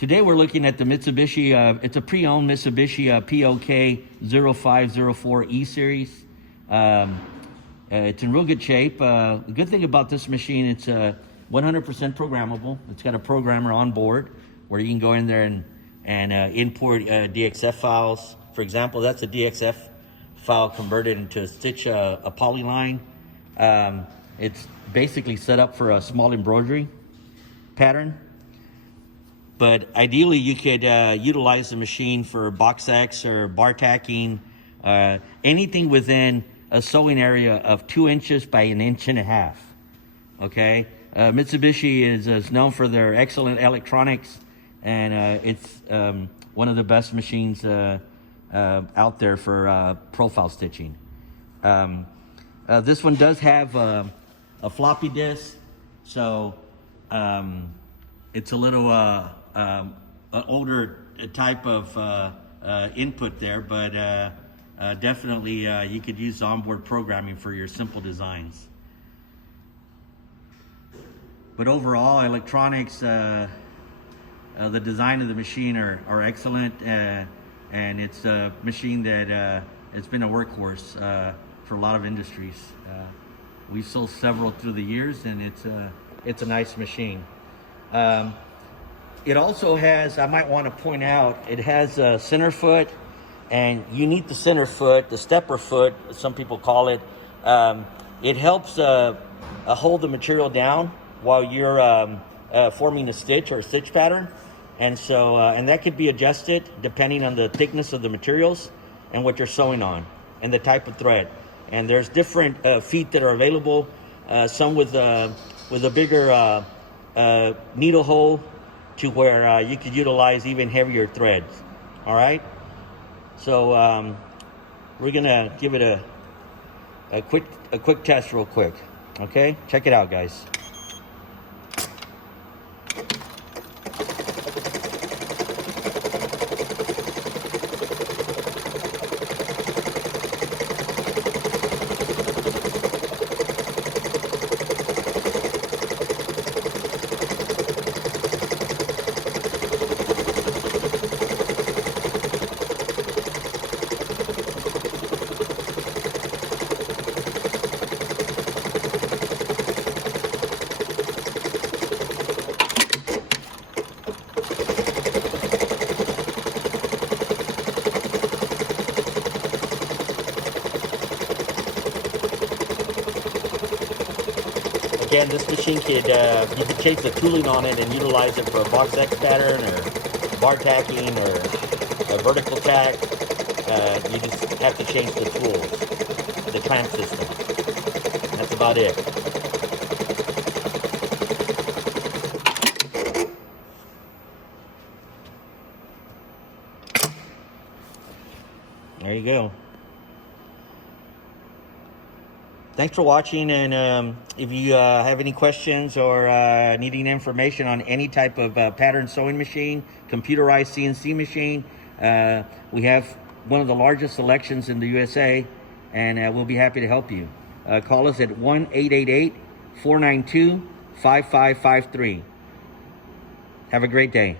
Today we're looking at the Mitsubishi, it's a pre-owned Mitsubishi PLK-E Series. It's in real good shape. The good thing about this machine, it's 100% programmable. It's got a programmer on board where you can go in there and import DXF files. For example, that's a DXF file converted into a polyline. It's basically set up for a small embroidery pattern. But ideally, you could utilize the machine for box X or bar tacking, anything within a sewing area of 2 inches by 1.5 inches. Okay, Mitsubishi is known for their excellent electronics, and it's one of the best machines out there for profile stitching. This one does have a floppy disk, so it's a little an older type of input there, but definitely you could use onboard programming for your simple designs. But overall, electronics, the design of the machine are excellent, and it's a machine that it's been a workhorse for a lot of industries. We've sold several through the years, and it's a nice machine. It also has, I might want to point out, it has a center foot, and you need the center foot, the stepper foot, some people call it. It helps hold the material down while you're forming a stitch or a stitch pattern. And so, and that could be adjusted depending on the thickness of the materials and what you're sewing on and the type of thread. And there's different feet that are available, some with a bigger needle hole, to where you could utilize even heavier threads. All right, so we're gonna give it a quick test real quick. Okay, check it out, guys. Again, this machine could, you could change the tooling on it and utilize it for a box X pattern or bar tacking or a vertical tack. You just have to change the tools, the clamp system. That's about it. There you go. Thanks for watching, and if you have any questions or needing information on any type of pattern sewing machine, computerized CNC machine, we have one of the largest selections in the USA, and we'll be happy to help you. Call us at 1-888-492-5553. Have a great day.